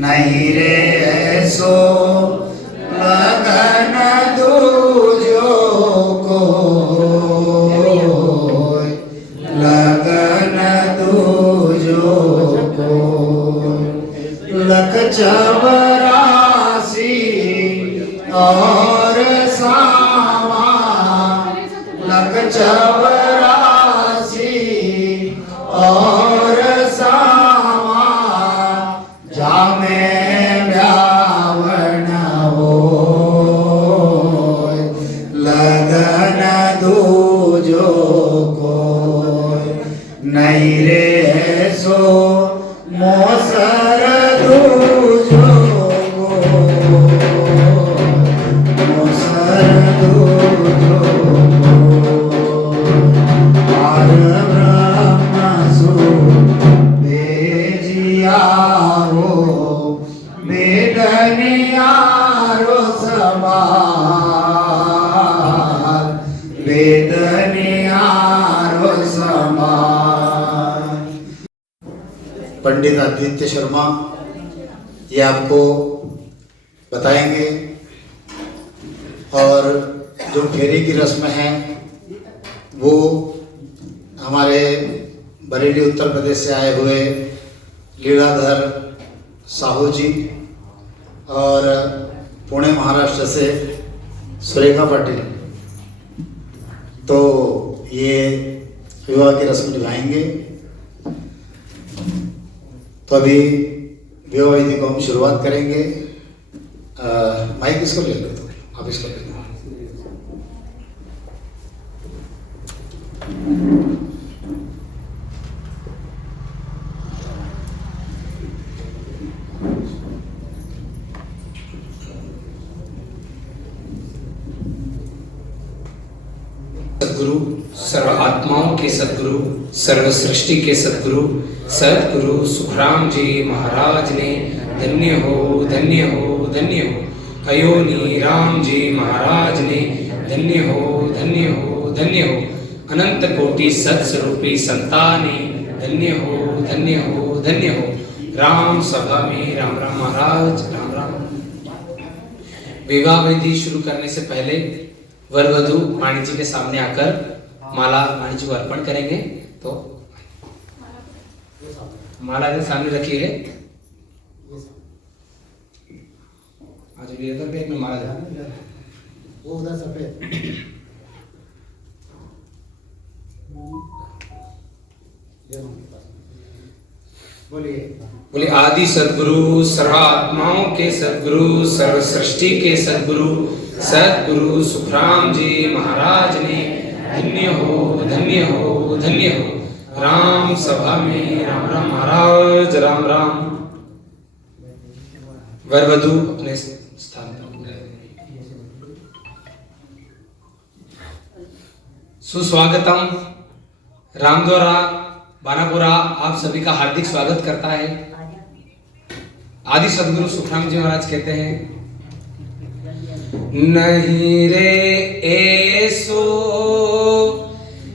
नहीं रे ऐसो लगन दूजो को, लगन दूजो को। लख 84 और सावा, लख 84 और सावा, जामे ब्यावन होय, लगन दूजो को। नहीं रे सो मोसर दूजो को, मोसर दूजो को। पार ब्रह्म सु बेजिया हो, बेदनियारो समार, बेदनियारो समार। पंडित आदित्य शर्मा ये आपको बताएंगे। और जो फेरी की रस्म है वो हमारे बरेली उत्तर प्रदेश से आए हुए लीलाधर साहू जी और पुणे महाराष्ट्र से सुरेखा पाटिल, तो ये विवाह की रस्म निभाएंगे। तो अभी विवाह विधि को हम शुरुआत करेंगे। माइक इसको ले लो, तो आप इसको ले लो। सद्गुरु, सर्व आत्माओं के सद्गुरु, सर्व सृष्टि के सद्गुरु सद्गुरु सुखराम जी महाराज ने धन्य हो, धन्य हो, धन्य हो। अयोनी राम जी महाराज ने धन्य हो, धन्य हो, धन्य हो। अनंत कोटि सत्स्वरूपी संताने धन्य हो, धन्य हो, धन्य हो। राम सभा में राम राम महाराज, राम राम। विवाह विधि शुरू करने से पहले वर वधू माणी जी के सामने आकर माला माणी जी को अर्पण करेंगे। तो माला के सामने रखिए। आज ये तो बैग में माला जा वो उधर सफेद बोले आदि सद्गुरु, सर्व आत्माओं के सद्गुरु, सर्व सृष्टि के सद्गुरु सद्गुरु सुखराम जी महाराज ने धन्य हो, धन्य हो, धन्य हो। राम सभा में राम राम महाराज, राम राम। वर वधू अपने स्थान पर। सुस्वागतम। रामद्वारा बानापुरा आप सभी का हार्दिक स्वागत करता है। आदि सद्गुरु सुखराम जी महाराज कहते हैं, नहीं रे ऐसो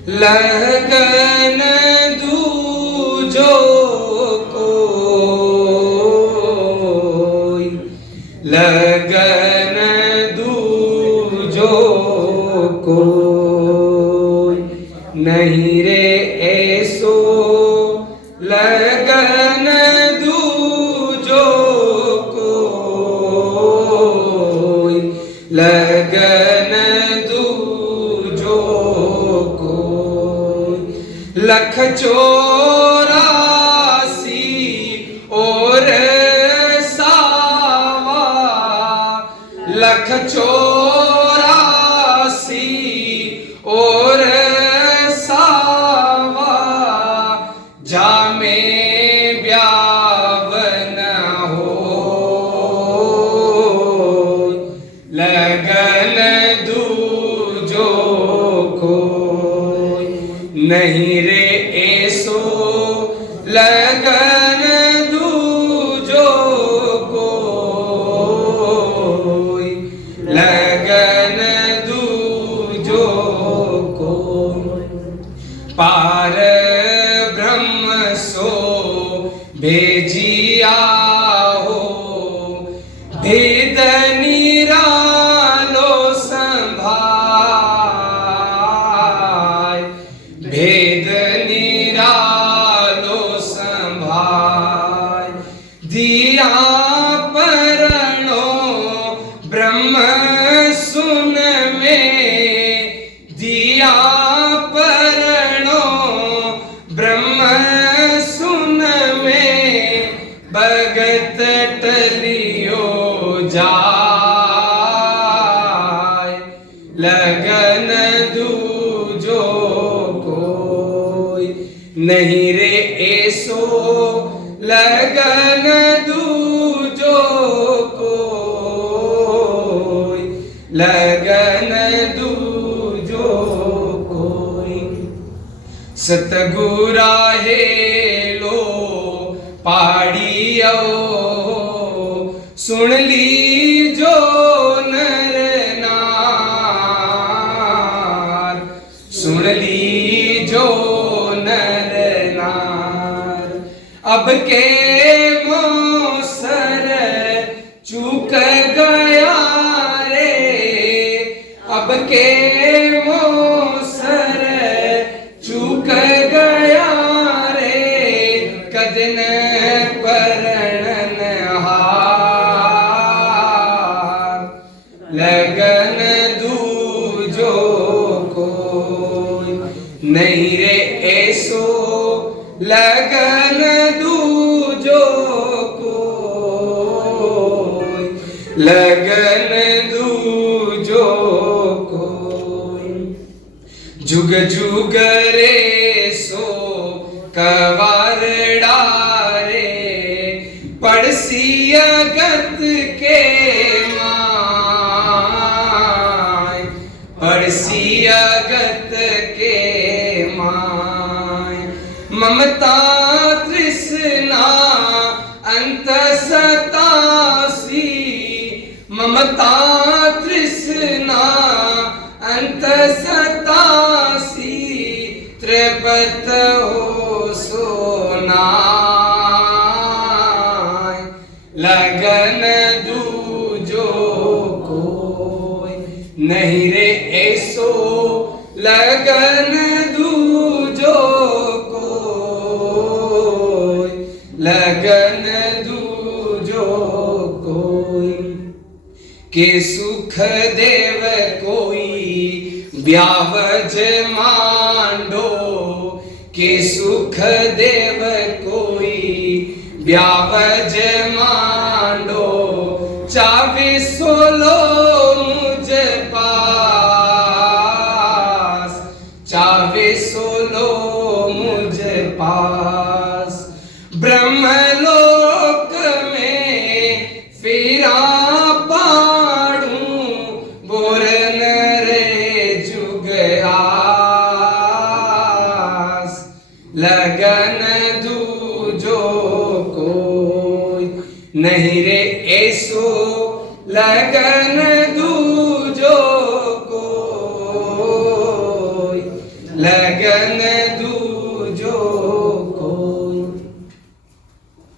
लगन दूजो कोई, लगन दूजो कोई। नहीं रे ऐसो लगन दूजो कोई, लगन दूजो कोई। लख 84 और सावा, लख 84 और सावा, जामे ब्यावन हो, लगन दूजो कोई। नहीं रे ऐसो लगन दूजो कोई, भेद निरालो संभाय, भेद निरालो संभाय, दिया परणो ब्रह्म सुन में, दिया परणो ब्रह्म सुन में, भगत टलियो जाय, लगन दूजो कोई नहीं रे ऐसो, लगन दूजो कोई, लगन दूजो कोई। सतगुरा हेलो पाड़ियो, सुन लीजो नर नार, सुन लीजो नर नार। अब के मोसर चूक गया रे, अब के मोसर चूक गया रे, कदन परणन हार, लगन दूजो कोई नहीं रे ऐसो, लगन दूजो कोई, लगन दूजो कोई। जुग जुग रे सो कवार डारे, पड़सी अगत के माय, पड़सी अगत के माय। ममता तृष्णा अंत सतासी, ममता तृष्णा अंत सतासी, त्रिपत हो सोनाय, लगन दूजो कोई नहीं रे ऐसो, लगन दूजो कोई, लगन दूजो कोई। के सुख देव कोई ब्यावज मांडो, के सुख देव कोई ब्यावज मांडो, चावे सोलो मुझ पास, चावे सोलो मुझ पास। ब्रह्मलोक में फिरा पाड़ूं, बोरन रे जुग आस, लगन दूजो कोई नहीं रे ऐसो, लगन दूजो कोई, लगन दूजो कोई।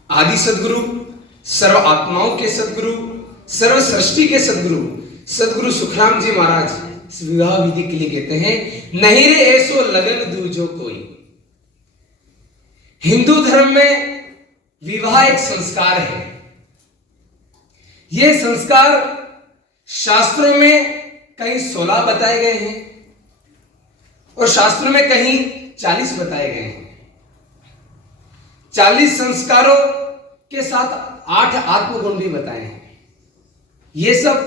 आदि सदगुरु, सर्व आत्माओं के सदगुरु, सर्व सृष्टि के सदगुरु, सदगुरु सुखराम जी महाराज इस विवाह विधि के लिए कहते हैं, नहीं रे ऐसो लगन दूजो कोई। हिंदू धर्म में विवाह एक संस्कार है। यह संस्कार शास्त्रों में कहीं 16 बताए गए हैं और शास्त्रों में कहीं 40 बताए गए हैं। 40 संस्कारों के साथ 8 आत्मगुण भी बताए हैं। ये सब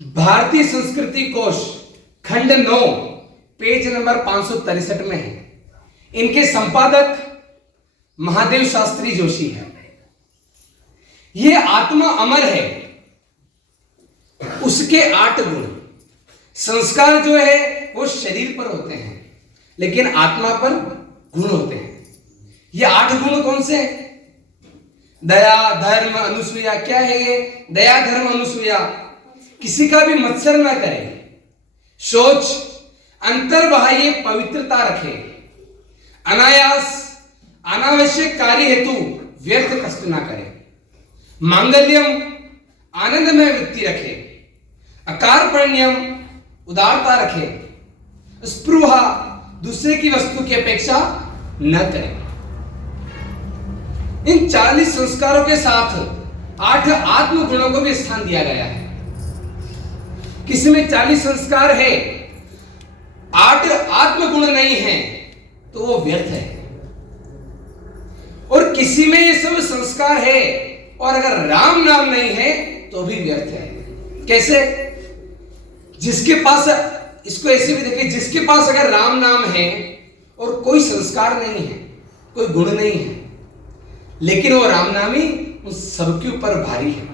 भारतीय संस्कृति कोश खंड 9 पेज नंबर 563 में है। इनके संपादक महादेव शास्त्री जोशी है। ये आत्मा अमर है, उसके 8 गुण। संस्कार जो है वो शरीर पर होते हैं, लेकिन आत्मा पर गुण होते हैं। ये 8 गुण कौन से हैं? दया, धर्म, अनुसूया। क्या है ये? दया, धर्म, अनुसूया। किसी का भी मत्सर ना करे, शौच, अंतर्बाह्य पवित्रता रखे, अनायास अनावश्यक कार्य हेतु व्यर्थ कष्ट ना करे, मांगल्यम आनंदमय वृत्ति रखे, अकार्पण्यम उदारता रखे, स्पृहा दूसरे की वस्तु की अपेक्षा न करें। इन 40 संस्कारों के साथ 8 आत्म गुणों को भी स्थान दिया गया है। किसी में 40 संस्कार है, 8 आत्म गुण नहीं है, तो वो व्यर्थ है। और किसी में ये सब संस्कार है और अगर राम नाम नहीं है तो भी व्यर्थ है। कैसे? जिसके पास, इसको ऐसे भी देखिए, जिसके पास अगर राम नाम है और कोई संस्कार नहीं है, कोई गुण नहीं है, लेकिन वो राम नामी उन सबके ऊपर भारी है।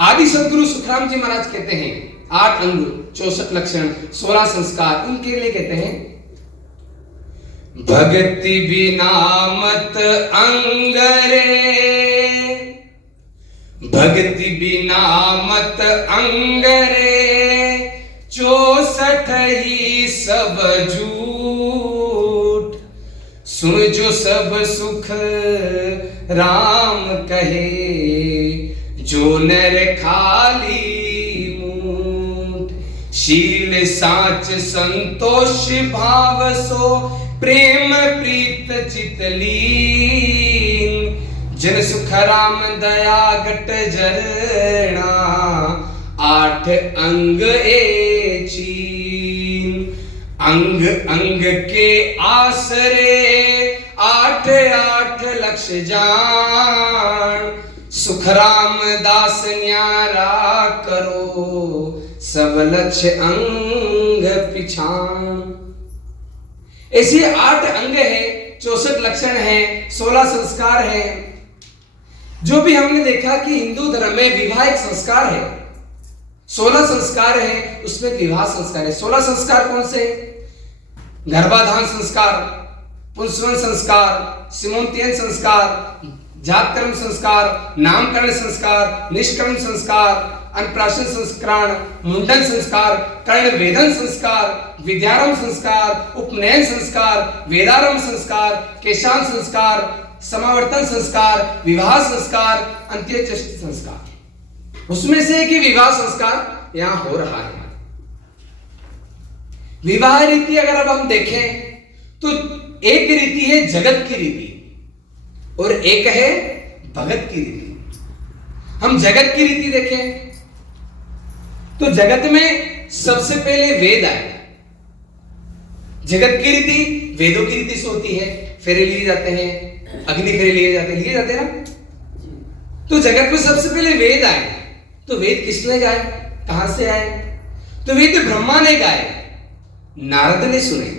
आदि सदगुरु सुखराम जी महाराज कहते हैं 8 अंग, 64 लक्षण, 16 संस्कार, उनके लिए कहते हैं भक्ति बिना मत अंगरे, भक्ति बिना मत अंगरे, 64 ही सब झूठ, सुन जो सब सुख राम कहे, जो नर खाली मूठ, शील साच संतोष भाव सो, प्रेम प्रीत चितलीन, जन सुख राम दया गट जरना, 8 अंग ए चीन, अंग अंग के आसरे, 8 लक्ष जान, सुख राम दास न्यारा करो, सब लक्ष्य अंग पिछान। ऐसे 8 अंग है, 64 लक्षण है, 16 संस्कार है। जो भी हमने देखा कि हिंदू धर्म में विवाह एक संस्कार है, 16 संस्कार है, उसमें विवाह संस्कार है। 16 संस्कार कौन से? गर्भाधान संस्कार, पुंसवन संस्कार, सिमोंतियन संस्कार, जातकर्म संस्कार, नामकरण संस्कार, निष्कर्म संस्कार, अन्नप्राशन संस्कार, मुंडन संस्कार, कर्ण वेदन संस्कार, विद्यारंभ संस्कार, उपनयन संस्कार, वेदारंभ संस्कार, केशान संस्कार, समावर्तन संस्कार, विवाह संस्कार, अंत्येष्टि संस्कार। उसमें से कि विवाह संस्कार यहां हो रहा है। विवाह रीति अगर अब हम देखें तो एक रीति है जगत की रीति और एक है भगत की रीति। हम जगत की रीति देखें तो जगत में सबसे पहले वेद आए। जगत की रीति वेदों की रीति से होती है, फेरे लिए जाते हैं, अग्नि फेरे लिए जाते हैं ना। तो जगत में सबसे पहले वेद आए। तो वेद किसने गाए, कहां से आए? तो वेद ब्रह्मा ने गाए, नारद ने सुने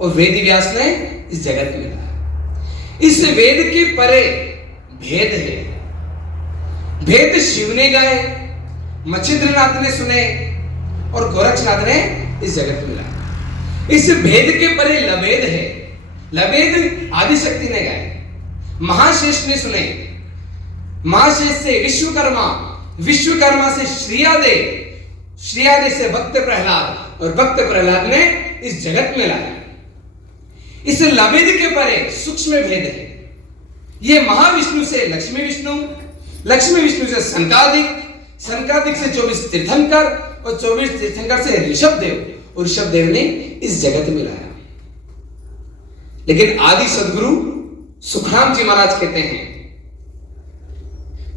और वेद व्यास ने इस जगत में गाया। इस वेद के परे भेद है। भेद शिव ने गाए, मच्छिंद्रनाथ ने सुने और गोरक्षनाथ ने इस जगत में लाया। इस भेद के परे लवेद है। लवेद आदिशक्ति ने गाए, महाशेष ने सुने, महाशेष से विश्वकर्मा, विश्वकर्मा से श्रीयादेव, श्रीयादेव से भक्त प्रहलाद और भक्त प्रहलाद ने इस जगत में लाया। इस लवेद के परे सूक्ष्म भेद है। ये महाविष्णु से लक्ष्मी विष्णु, लक्ष्मी विष्णु से सनकादिक, सनकादिक से 24 तीर्थंकर और 24 तीर्थंकर से ऋषभदेव और ऋषभदेव ने इस जगत में लाया। लेकिन आदि सदगुरु सुखराम जी महाराज कहते हैं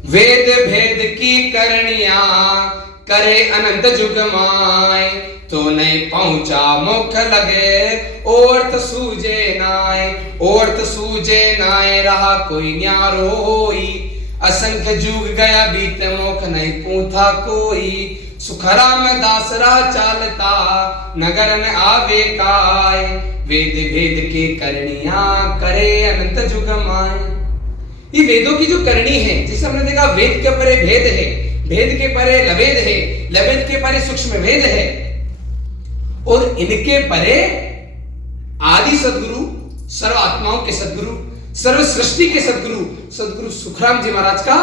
वेद भेद की करनिया करे अनंत जुग माय, तो नहीं पहुंचा मुख लगे ओर्थ सूझे नाय, ओर्थ सूझे नाय रहा कोई न्यारोई, असंख्य जुग गया बीत मुख नहीं पूछा कोई, सुखराम दास राह चालता नगर न आवे काय, वेद भेद के करनिया करे अनंत जुग माय। ये वेदों की जो करनी है, जिसे हमने देखा वेद के परे भेद है, भेद के परे लवेद है, लवेद के परे सूक्ष्म भेद है और इनके परे आदि सदगुरु, सर्व आत्माओं के सदगुरु, सर्व सृष्टि के सदगुरु, सदगुरु सुखराम जी महाराज का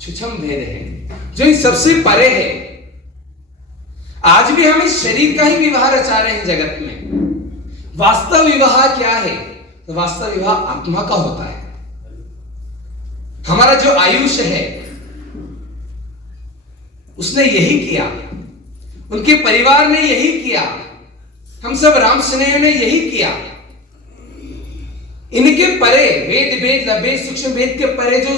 छुछम भेद है जो इन सबसे परे है। आज भी हम इस शरीर का ही विवाह रचा रहे हैं जगत में। वास्तव विवाह क्या है? तो वास्तव विवाह आत्मा का होता है। हमारा जो आयुष है उसने यही किया, उनके परिवार ने यही किया, हम सब राम स्नेह ने यही किया। इनके परे वेद भेद लभेद सूक्ष्म भेद के परे जो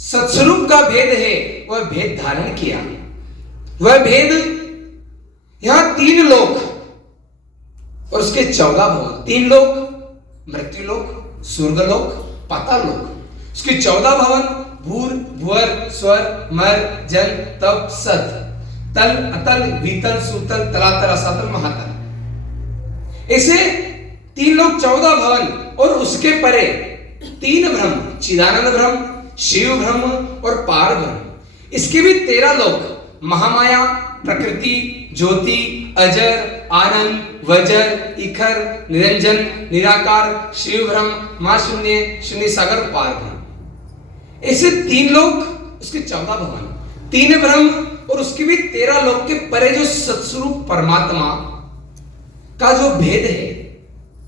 सत्स्वरूप का भेद है वह भेद धारण किया। वह भेद यहां 3 लोक और उसके 14 भवन, 3 लोक, मृत्यु लोक, स्वर्ग लोक, पाताल लोक, उसके 14 भवन, भूर भुवर स्वर मर जल तप सत, तल अतल वितल सुतल तलातल असातल महातल, ऐसे 3 लोक 14 भवन और उसके परे 3 ब्रह्म, चिदानंद ब्रह्म, शिव ब्रह्म और पार ब्रह्म। इसके भी 13 लोक, महामाया, प्रकृति, ज्योति, अजर, आनंद, वजर, इखर, निरंजन, निराकार, शिव ब्रह्म, मां शून्य, शून्य सागर, पार ब्रह्म। ऐसे 3 लोक, उसके 14 भवन, 3 ब्रह्म और उसके भी 13 लोक के परे जो सत्स्वरूप परमात्मा का जो भेद है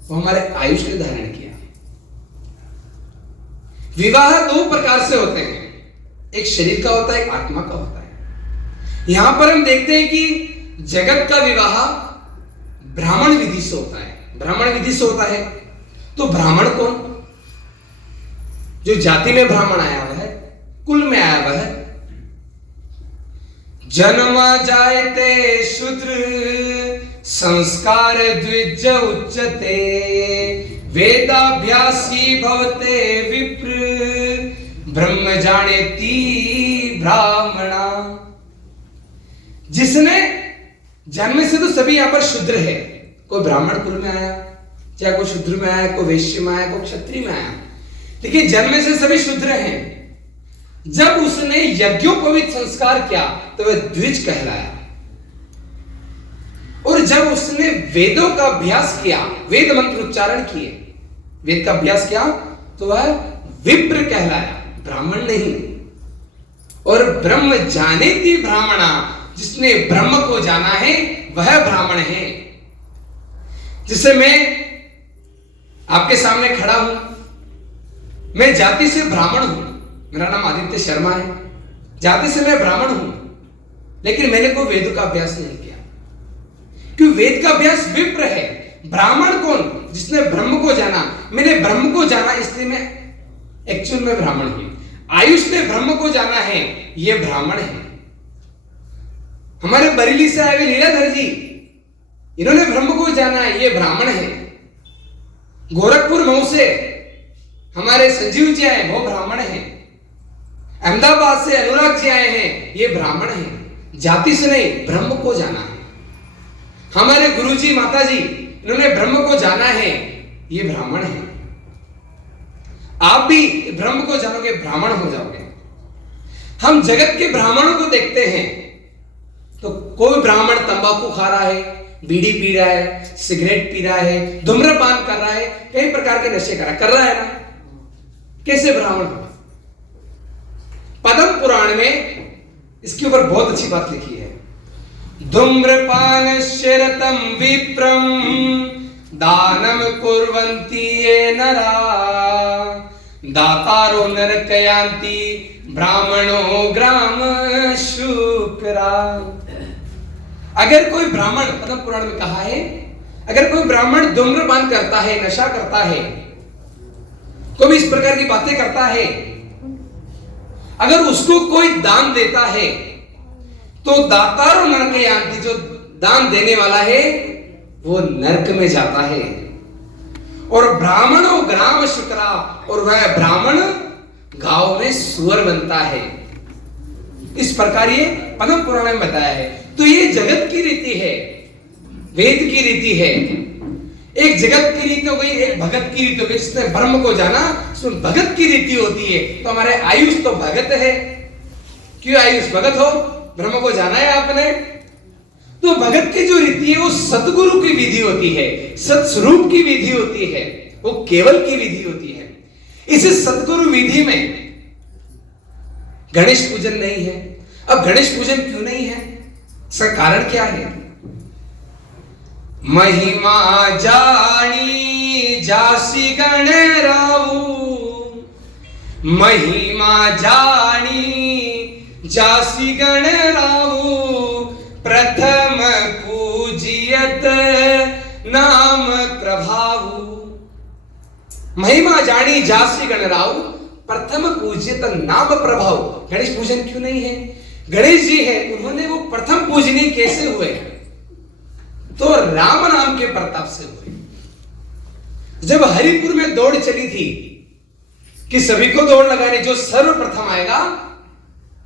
वो हमारे आयुष ने धारण किया। विवाह 2 प्रकार से होते हैं, एक शरीर का होता है, एक आत्मा का होता है। यहां पर हम देखते हैं कि जगत का विवाह ब्राह्मण विधि से होता है। ब्राह्मण विधि से होता है तो ब्राह्मण कौन? जो जाति में ब्राह्मण आया हुआ है, कुल में आया हुआ है। जन्म जायते शूद्र संस्कार द्विज उच्यते, वेदाभ्यासी भवते विप्र ब्रह्म जानेति ब्राह्मणा। जिसने जन्म से तो सभी यहां पर शूद्र है, कोई ब्राह्मण कुल में आया, चाहे कोई शूद्र में आया, कोई वैश्य में आया, कोई क्षत्रिय में आया, लेकिन जन्म से सभी शूद्र हैं। जब उसने यज्ञोपवीत संस्कार किया तो वह द्विज कहलाया, और जब उसने वेदों का अभ्यास किया, वेद मंत्र उच्चारण किए, वेद का अभ्यास किया तो वह विप्र कहलाया, ब्राह्मण नहीं। और ब्रह्म जानेति ब्राह्मणा, जिसने ब्रह्म को जाना है वह ब्राह्मण है। जिससे मैं आपके सामने खड़ा हूं, मैं जाति से ब्राह्मण हूं, मेरा नाम आदित्य शर्मा है, जाति से मैं ब्राह्मण हूं, लेकिन मैंने कोई वेद का अभ्यास नहीं किया, क्योंकि वेद का अभ्यास विप्र है। ब्राह्मण कौन? जिसने ब्रह्म को जाना। मैंने ब्रह्म को जाना इसलिए मैं एक्चुअल में ब्राह्मण हूं। आयुष ने ब्रह्म को जाना है, ये ब्राह्मण है। हमारे बरेली से आए हुए लीलाधर जी, इन्होंने ब्रह्म को जाना है, ये ब्राह्मण है। गोरखपुर मऊ से हमारे संजीव जी आए, वो ब्राह्मण है। अहमदाबाद से अनुराग जी आए हैं, ये ब्राह्मण है। जाति से नहीं, ब्रह्म को जाना है। हमारे गुरुजी माता जी, इन्होंने ब्रह्म को जाना है, ये ब्राह्मण है। आप भी ब्रह्म को जानोगे, ब्राह्मण हो जाओगे। हम जगत के ब्राह्मणों को देखते हैं तो कोई ब्राह्मण तंबाकू खा रहा है, बीड़ी पी रहा है, सिगरेट पी रहा है, धूम्रपान कर रहा है, कई प्रकार के नशे कर रहा है ना। कैसे ब्राह्मण? पद्म पुराण में इसके ऊपर बहुत अच्छी बात लिखी है। धूम्रपान शरतम विप्रम दानम कुर्वन्ति ये नरा, दातारो नरकयांति ब्राह्मणो ग्राम शुक्रा। अगर कोई ब्राह्मण, पद्म पुराण में कहा है, अगर कोई ब्राह्मण धूम्रपान करता है, नशा करता है, कोई भी इस प्रकार की बातें करता है, अगर उसको कोई दान देता है तो दातारो नरकयांति, जो दान देने वाला है वो नरक में जाता है। और ब्राह्मणों ग्राम शुक्रा, और वह ब्राह्मण गांव में सुअर बनता है। इस प्रकार ये पद्म पुराण में बताया है। तो ये जगत की रीति है, वेद की रीति है। एक जगत की रीति हो गई, एक भगत की रीति हो गई। जिसने ब्रह्म को जाना उसमें भगत की रीति होती है। तो हमारे आयुष तो भगत है। क्यों आयुष भगत हो? ब्रह्म को जाना है आपने। तो भगत की जो रीति है वो सतगुरु की विधि होती है, सत्स्वरूप की विधि होती है, वो केवल की विधि होती है। इस सतगुरु विधि में गणेश पूजन नहीं है। अब गणेश पूजन क्यों नहीं है? इसका कारण क्या है? महिमा जानी जासी गणराऊ, महिमा जानी जासी गणराऊ प्रथम पूजियत नाम प्रभाऊ। महिमा जानी जासी गणराऊ प्रथम पूजियत नाम प्रभाऊ। गणेश पूजन क्यों नहीं है? गणेश जी है, उन्होंने वो प्रथम पूजनीय कैसे हुए? तो राम नाम के प्रताप से हुए। जब हरिपुर में दौड़ चली थी कि सभी को दौड़ लगाने, जो सर्वप्रथम आएगा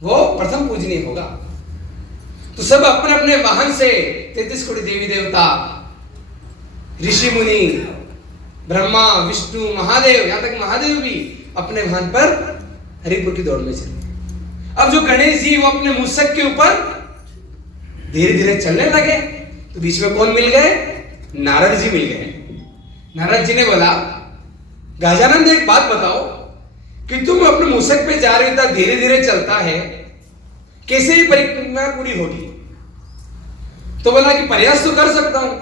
वो प्रथम पूजनीय होगा, तो सब अपने अपने वाहन से 33 कोटि देवी देवता, ऋषि मुनि, ब्रह्मा विष्णु महादेव, यहां तक महादेव भी अपने वाहन पर हरिपुर की दौड़ में चले। अब जो गणेश जी वो अपने मूषक के ऊपर धीरे धीरे चलने लगे, तो बीच में कौन मिल गए? नारद जी मिल गए। नारद जी ने बोला, गजानन एक बात बताओ कि तुम अपने मूषक पे जा रहे हो, धीरे धीरे चलता है, कैसे ही परिक्रमा पूरी होगी? तो बोला कि प्रयास तो कर सकता हूं।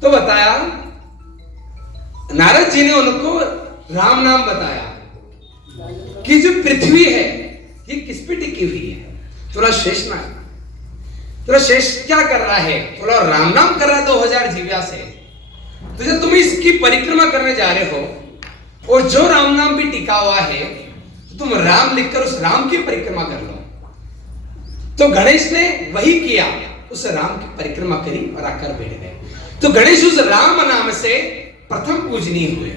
तो बताया, नारद जी ने उनको राम नाम बताया कि जो पृथ्वी है ये किस पे टिकी हुई है? थोड़ा शेष नाम, थोड़ा शेष क्या कर रहा है? थोड़ा राम नाम कर रहा है 2000 जीव्या से। तो जब तुम इसकी परिक्रमा करने जा रहे हो और जो राम नाम भी टिका हुआ है, तो तुम राम लिखकर उस राम की परिक्रमा कर लो। तो गणेश ने वही किया, उस राम की परिक्रमा करी और आकर बैठ गए। तो गणेश उस राम नाम से प्रथम पूजनीय हुए,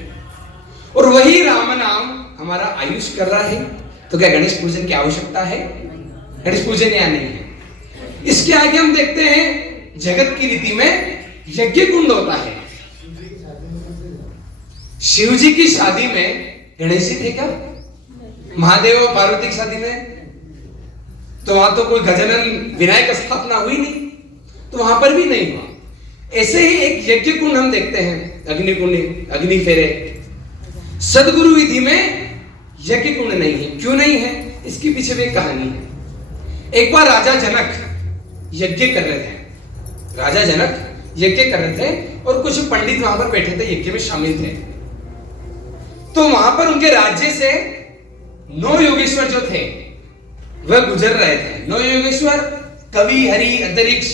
और वही राम नाम हमारा आयुष कर रहा है। तो क्या गणेश पूजन की आवश्यकता है? गणेश पूजन या नहीं है? इसके आगे हम देखते हैं, जगत की रीति में यज्ञ कुंड होता है। शिव जी की शादी में गणेश जी थे क्या? महादेव और पार्वती की शादी में तो वहां तो कोई गजानन विनायक स्थापना हुई नहीं, तो वहां पर भी नहीं हुआ। ऐसे ही एक यज्ञ कुंड हम देखते हैं, अग्नि कुंड, अग्नि फेरे। सदगुरु विधि में यज्ञ कुंड नहीं है। क्यों नहीं है? इसके पीछे भी एक कहानी है। एक बार राजा जनक यज्ञ कर रहे थे, राजा जनक यज्ञ कर रहे थे और कुछ पंडित वहां पर बैठे थे, यज्ञ में शामिल थे। तो वहां पर उनके राज्य से 9 योगेश्वर जो थे वह गुजर रहे थे। 9 योगेश्वर कवि, हरि, अंतरिक्ष,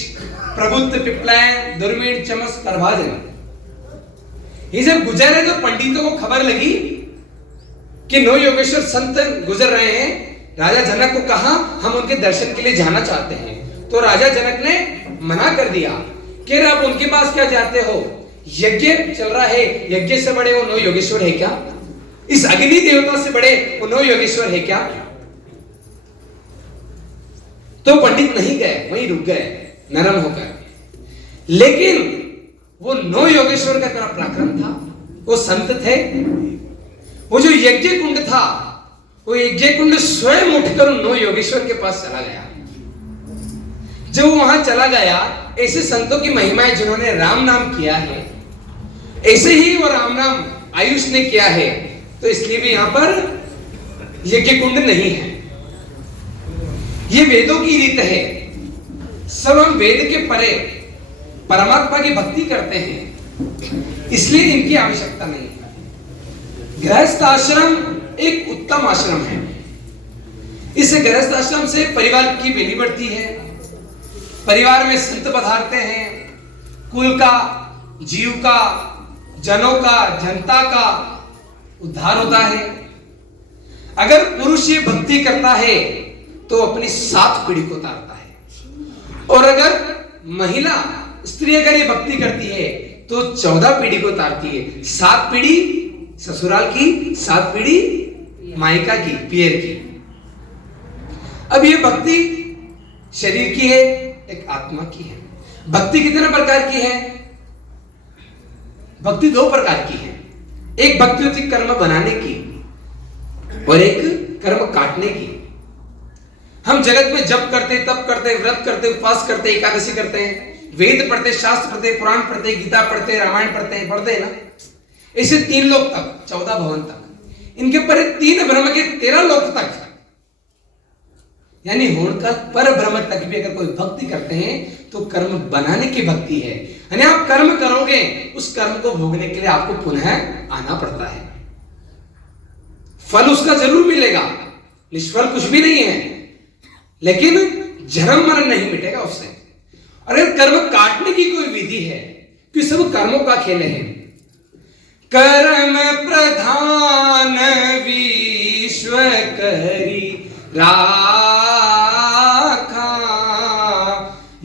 प्रबुद्ध, पिपलायन, दुर्मिण, चमस, करभाजन। ये जब गुजर रहे तो पंडितों को खबर लगी कि 9 योगेश्वर संत गुजर रहे हैं। राजा जनक को कहा, हम उनके दर्शन के लिए जाना चाहते हैं। तो राजा जनक ने मना कर दिया कि आप उनके पास क्या जाते हो? यज्ञ चल रहा है, यज्ञ से बड़े वो 9 योगेश्वर है क्या? इस अग्नि देवता से बड़े वो 9 योगेश्वर है क्या? तो पंडित नहीं गए, वहीं रुक गए नरम होकर। लेकिन वो 9 योगेश्वर का इतना पराक्रम था, वो संत थे। वो जो यज्ञ कुंड था, वो यज्ञ कुंड स्वयं उठकर 9 योगेश्वर के पास चला गया। जब वो वहां चला गया, ऐसे संतों की महिमाएं जिन्होंने राम नाम किया है, ऐसे ही वो राम नाम आयुष ने किया है, तो इसलिए भी यहां पर यज्ञ कुंड नहीं है। ये वेदों की रीत है। सब हम वेद के परे परमात्मा की भक्ति करते हैं, इसलिए इनकी आवश्यकता नहीं है। गृहस्थ आश्रम एक उत्तम आश्रम है। इस गृहस्थ आश्रम से परिवार की बेली बढ़ती है, परिवार में संत पधारते हैं, कुल का, जीव का, जनों का, जनता का उद्धार होता है। अगर पुरुष ये भक्ति करता है तो अपनी 7 पीढ़ी को उतारता है, और अगर महिला स्त्री अगर ये भक्ति करती है तो 14 पीढ़ी को उतारती है। 7 पीढ़ी ससुराल की, 7 पीढ़ी मायका की, पियर की। अब ये भक्ति शरीर की है, एक आत्मा की है। भक्ति कितने प्रकार की है? भक्ति 2 प्रकार की है। एक भक्ति होती है कर्म बनाने की, और एक कर्म काटने की। हम जगत में जप करते, तप करते, व्रत करते, उपवास करते, एकादशी करते हैं, वेद पढ़ते, शास्त्र पढ़ते, पुराण पढ़ते, गीता पढ़ते, रामायण पढ़ते हैं ना। ऐसे 3 लोक तक, 14 भवन तक, इनके पर 3 ब्रह्म के 13 लोक तक, यानी होनका पर ब्रह्म तक भी अगर कोई भक्ति करते हैं तो कर्म बनाने की भक्ति है। यानी आप कर्म करोगे, उस कर्म को भोगने के लिए आपको पुनः आना पड़ता है। फल उसका जरूर मिलेगा, निष्फल कुछ भी नहीं है, लेकिन जन्म मरण नहीं मिटेगा उससे। अगर कर्म काटने की कोई विधि है कि सब कर्मों का खेल है। कर्म प्रधान विश्व करी राखा,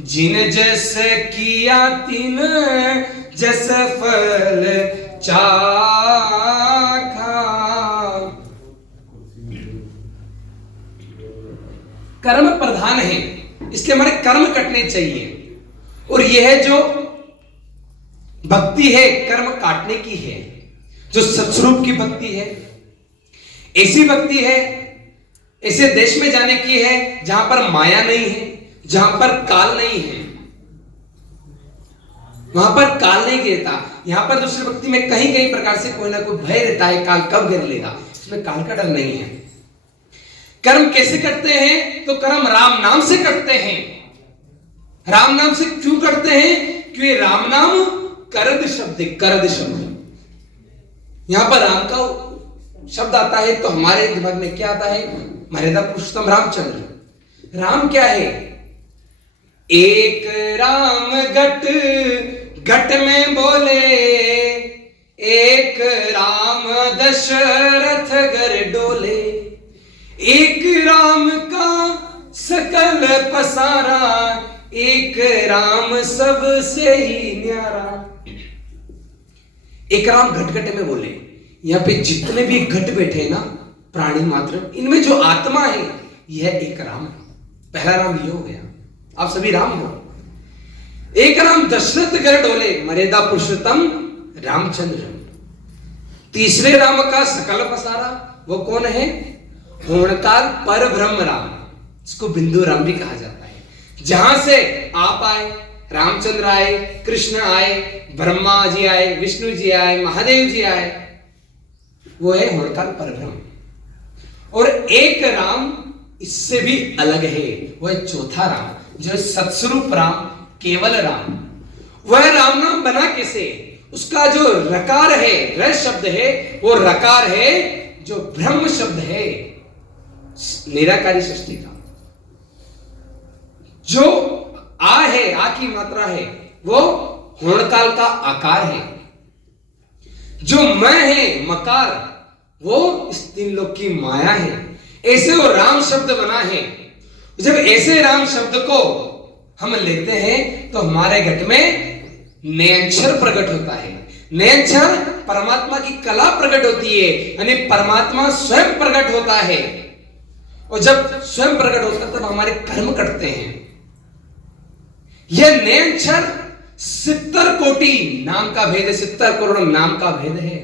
जिन जस किया तिन जस फल चाखा। कर्म प्रधान है, इसलिए हमारे कर्म कटने चाहिए। और यह जो भक्ति है कर्म काटने की है, जो सत्स्वरूप की भक्ति है, ऐसी भक्ति है, ऐसे देश में जाने की है जहां पर माया नहीं है, जहां पर काल नहीं है, वहां पर काल नहीं गिरता। यहां पर दूसरी भक्ति में कहीं कहीं प्रकार से कोई ना कोई भय रहता है, काल कब गिर लेगा, इसमें काल का डर नहीं है। कर्म कैसे करते हैं? तो कर्म राम नाम से करते हैं। राम नाम से क्यों करते हैं? क्योंकि राम नाम करद शब्द है, करद शब्द। यहां पर राम का शब्द आता है तो हमारे दिमाग में क्या आता है? मर्यादा पुरुषोत्तम रामचंद्र। राम क्या है? एक राम घट घट में बोले, एक राम दशरथ घर डोले, एक राम का सकल पसारा, एक राम सबसे ही न्यारा। एक राम घट घट में बोले, यहां पे जितने भी घट बैठे ना प्राणी मात्र, इनमें जो आत्मा है यह एक राम। पहला राम ये हो गया, आप सभी राम हो। एक राम दशरथ घर डोले, मर्यादा पुरुषोत्तम रामचंद्र। तीसरे राम का सकल पसारा, वो कौन है? होणकाल पर ब्रह्म राम, इसको बिंदु राम भी कहा जाता है। जहां से आप आए, रामचंद्र आए, कृष्ण आए, ब्रह्मा जी आए, विष्णु जी आए, महादेव जी आए, वो है होणकाल पर ब्रह्म। और एक राम इससे भी अलग है, वो है चौथा राम, जो सत्स्वरूप राम, केवल राम। वह राम नाम बना कैसे? उसका जो रकार है, र शब्द है, वो रकार है जो ब्रह्म शब्द है, निराकारी सृष्टि का। जो आ है, आ की मात्रा है, वो होणकाल का आकार है। जो मैं है, मकार, वो इस तीन लोक की माया है। ऐसे वो राम शब्द बना है। जब ऐसे राम शब्द को हम लेते हैं तो हमारे घट में नयनक्षर प्रकट होता है। नयनक्षर परमात्मा की कला प्रकट होती है, यानी परमात्मा स्वयं प्रकट होता है। और जब स्वयं प्रकट होता है तब हमारे कर्म कटते हैं। यह नयनक्षर 70 कोटि नाम का भेद है, 70 करोड़ नाम का भेद है।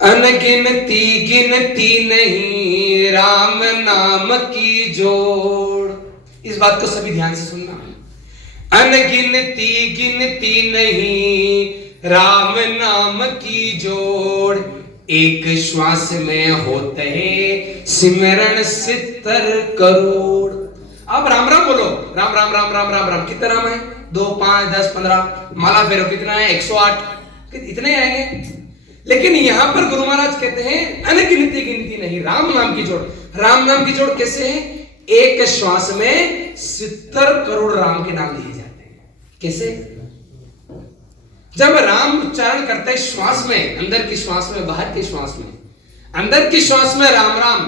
अनगिनती गिनती नहीं राम नाम की जोड़। इस बात को सभी ध्यान से सुनना। अनगिनती गिनती नहीं राम नाम की जोड़, एक श्वास में होते हैं सिमरण 70 करोड़। अब राम राम बोलो, राम राम राम राम राम राम। कितने राम है? 2, 5, 10, 15। माला फेरो, कितना है? 108। इतने आएंगे। लेकिन यहां पर गुरु महाराज कहते हैं अनगिनती गिनती नहीं राम नाम की जोड़। राम नाम की जोड़ कैसे है? एक श्वास में 70 करोड़ राम के नाम लिए जाते हैं। कैसे? जब राम उच्चारण करते हैं श्वास में, अंदर की श्वास में, बाहर की श्वास में। अंदर की श्वास में राम राम,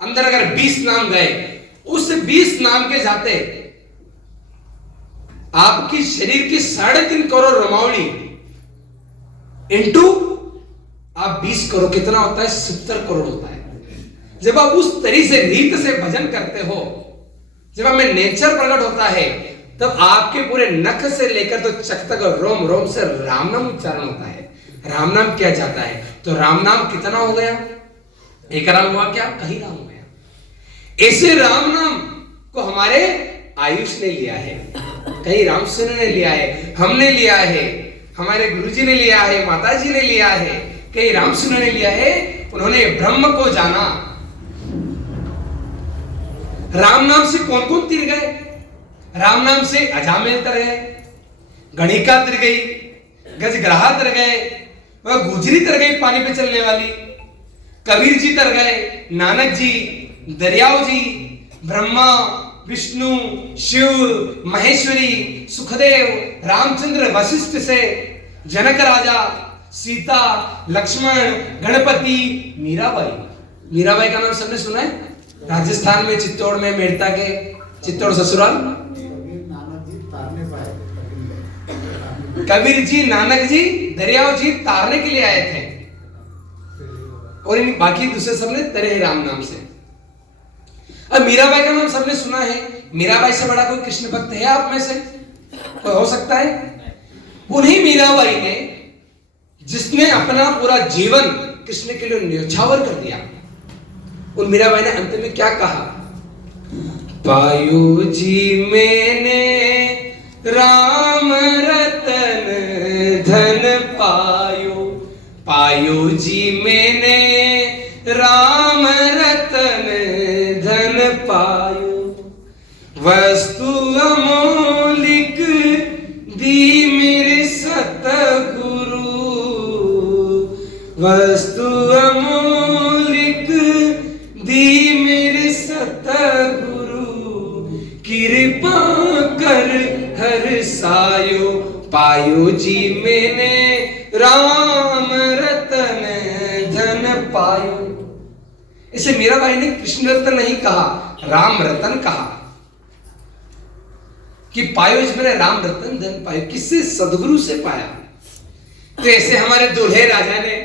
अंदर अगर 20 नाम गए, उस 20 नाम के जाते आपकी शरीर की 3.5 करोड़ रमावली इंटू आप 20 करोड़, कितना होता है? 70 करोड़ होता है। जब आप उस तरीके से रीत से भजन करते हो, जब आप में नेचर प्रकट होता है, तब आपके पूरे नख से लेकर तो चक तक रोम रोम से राम नाम उच्चारण होता है। राम नाम किया जाता है। तो राम नाम कितना हो गया? एक राम हुआ क्या? कहीं राम हो गया। ऐसे राम नाम को हमारे आयुष ने लिया है, कहीं रामचंद्र ने लिया है, हमने लिया है, हमारे गुरुजी ने लिया है, माताजी ने लिया है, कहीं रामचंद्र ने लिया है। उन्होंने ब्रह्म को जाना। राम नाम से कौन कौन तिर गए? राम नाम से अजामिल तर गए, गणिका तर गई, गजग्राहा तर गए, वह गुजरी तर गई पानी पे चलने वाली। कबीर जी तर गए, नानक जी, दरियाव जी, ब्रह्मा, विष्णु, शिव, महेश्वरी, सुखदेव, रामचंद्र, वशिष्ठ से जनक राजा, सीता, लक्ष्मण, गणपति, मीराबाई। मीराबाई का नाम सबने सुना है? राजस्थान में चित्तौड़ में मेड़ता के चित्तौड़ ससुराल। कबीर जी, नानक जी, दरियाव जी तारने के लिए आए थे, और इन बाकी दूसरे सबने तरे राम नाम से। अब मीराबाई का नाम सबने सुना है। मीराबाई से बड़ा कोई कृष्ण भक्त है आप में से? कोई हो सकता है? उन्हीं मीराबाई ने जिसने अपना पूरा जीवन कृष्ण के लिए न्यौछावर कर दिया, उन मीराबाई ने अंत में क्या कहा? पायो जी मैंने राम रतन धन पायो, पायो जी मैंने राम रतन धन पायो, वस्तु अमोलिक दी मेरे सतगुरु, वस्तु अमोलिक दी मेरे सतगुरु, कृपा कर हर सायो, पायो जी मैंने राम रतन धन पायो। इसे मीराबाई ने कृष्ण रतन नहीं कहा, राम रतन कहा कि पायो जी मैंने राम रतन धन पायो। किससे? सदगुरु से पाया। तो ऐसे हमारे दूल्हे राजा ने,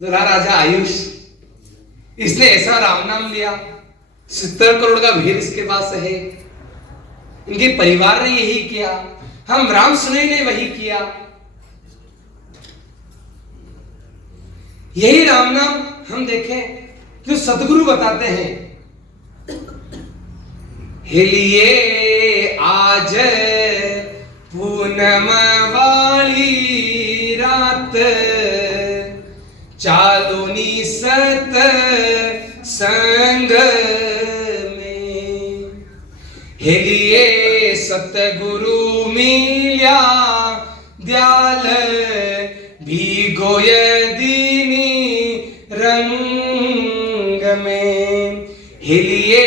दूल्हा राजा आयुष, इसने ऐसा राम नाम लिया, 70 करोड़ का भीड़ इसके पास है, इनके परिवार ने यही किया, हम राम सुनई ने वही किया। यही राम नाम हम देखें जो सदगुरु बताते हैं, हिलिए आज पूनम वाली रात, चालूनी सत संग में, हिलिए सतगुरु मिल्या दयाल, भीगोय दीनी रंग में, हिलिए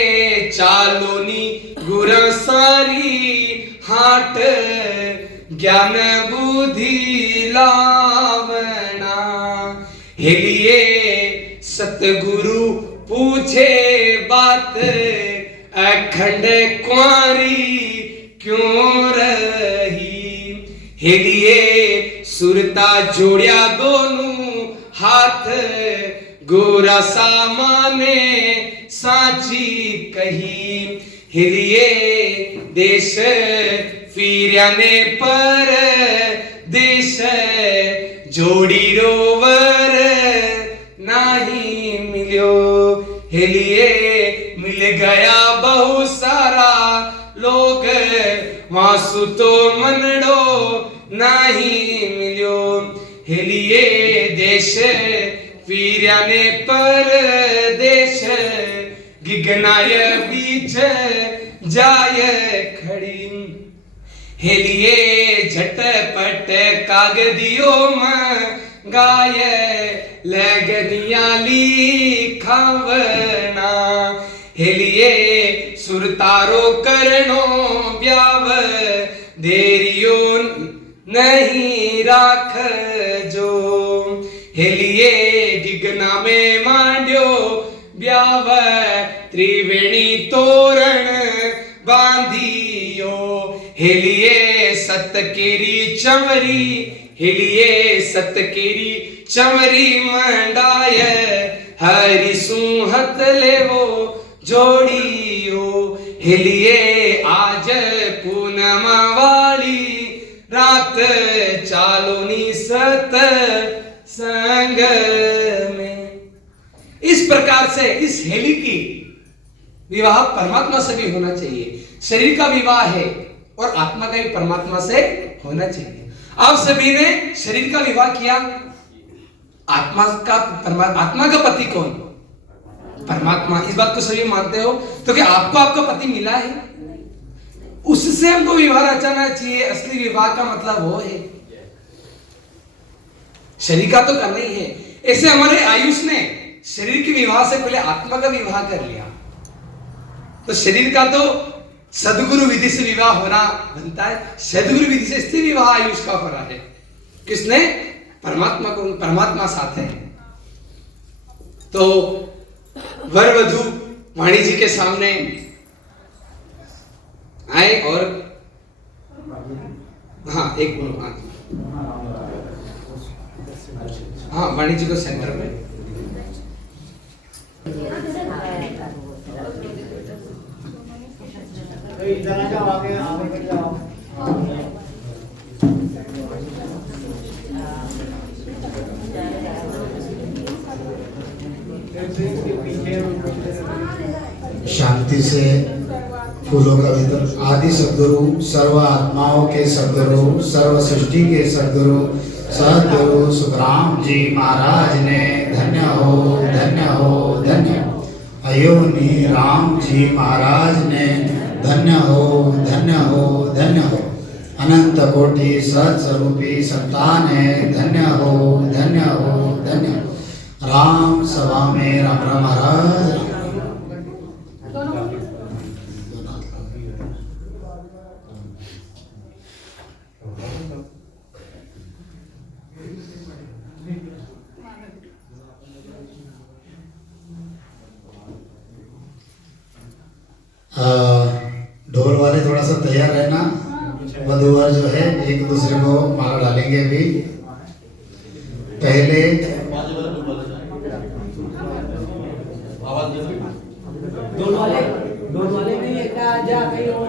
चालूनी गुरसारी हाट, ज्ञान बुद्धि लावना, हिलिए सतगुरु पूछे बात, अखंड कुंवारी क्यों रही, हिलिए सुरता जोड़िया दोनों हाथ, गोरा सामाने साची कही, हिलिए देश फिरने पर देश, जोड़ी रोवर नहीं मिलो, हिलिए मिल गया बहुत सारा लोग, वासु तो मनडो नहीं मिलो, हिलिए देश फिरने पर देश, गिगनाय बीच जाय खड़ी, हिलिए झटपट कागदियों में गाय, लगनिया लिखावना, हिलिए सुरतारो करनो ब्याव, देरियो नहीं राख जो, हिलिए गिगना में मांड्यो ब्याव, त्रिवेणी तोरण बांधियो, हिलिए सतकेरी चमरी, हिलिए सतकेरी चमरी मंडाय, हरि सुहत लेवो जोड़ियो, हिलिए आज पूनम वाली रात, चालोनी सत संग में। इस प्रकार से इस हेली की विवाह परमात्मा से भी होना चाहिए। शरीर का विवाह है और आत्मा का भी परमात्मा से होना चाहिए। आप सभी ने शरीर का विवाह किया, आत्मा का पति कौन? परमात्मा। इस बात को सभी मानते हो? तो क्या आपको आपका पति मिला है? उससे हमको विवाह रचाना चाहिए। असली विवाह का मतलब वो है, शरीर का तो करना ही है। ऐसे हमारे आयुष ने शरीर के विवाह से पहले आत्मा का विवाह कर लिया, तो शरीर का तो सदगुरु विधि से विवाह होना बनता है, सदगुरु विधि से स्त्री विवाह आयुष का हो रहा है। किसने? परमात्मा को, परमात्मा साथ है। तो वर वधू वाणी जी के सामने आए और हाँ एक हाँ वाणी जी को सेंटर में इधर आ जाओ, आगे आगे जाओ। शांति से फूलों का वितरण। आदि सद्गुरु, सर्व आत्माओं के सद्गुरु, सर्व सृष्टि के सद्गुरु सद्गुरु सुखराम जी महाराज ने धन्य हो, धन्य हो, धन्य हो। अयोनी राम जी महाराज ने धन्य हो, धन्य हो, धन्य हो। अनंत कोटि सत्स्वरूपी संतान है, धन्य हो, धन्य हो, धन्य हो। राम सभा में राम राम महाराज। ढोल वाले थोड़ा सा तैयार रहना। वधूवर जो है एक दूसरे को माला डालेंगे अभी। पहले डोल वाले नहीं है क्या? जा कहीं और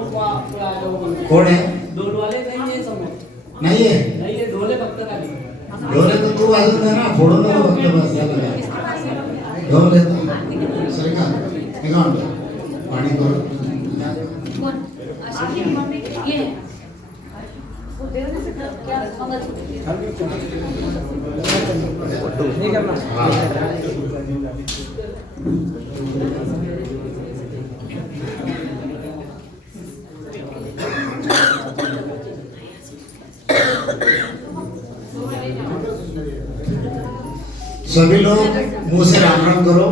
कौन है? डोल वाले नहीं है समझ नहीं है? नहीं है, ढोले भक्त का नहीं। ढोले तो तू वाजवत है ना, फोडून नको फक्त बस झालं काय? ढोल येतो सर का हे का म्हणतो पाणी करू नहीं करना। सभी लोग मुंह से राम राम करो।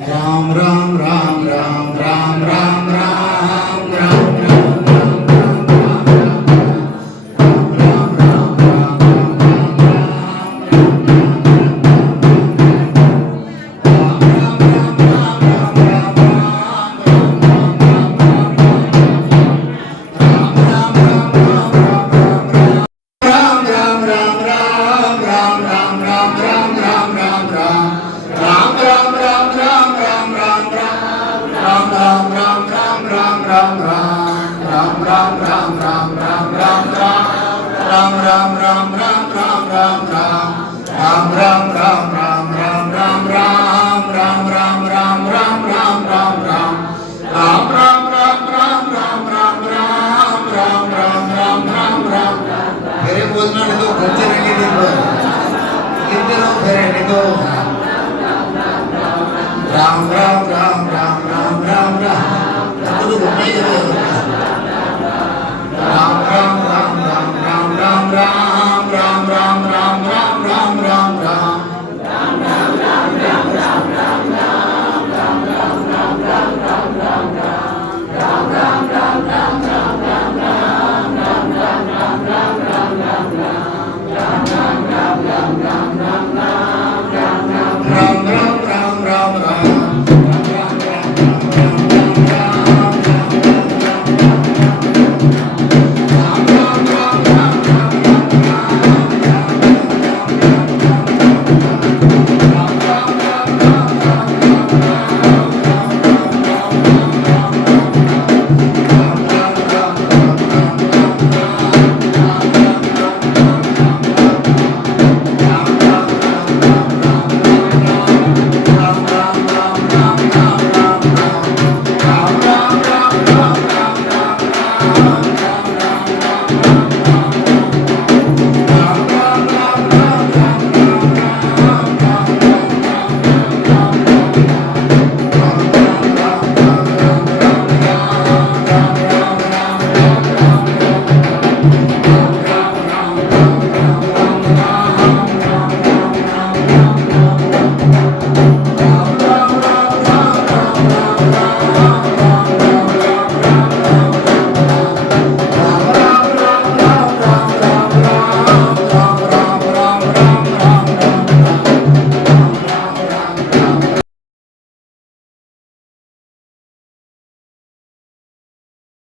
राम राम राम राम राम राम राम राम राम राम राम राम राम राम राम राम राम राम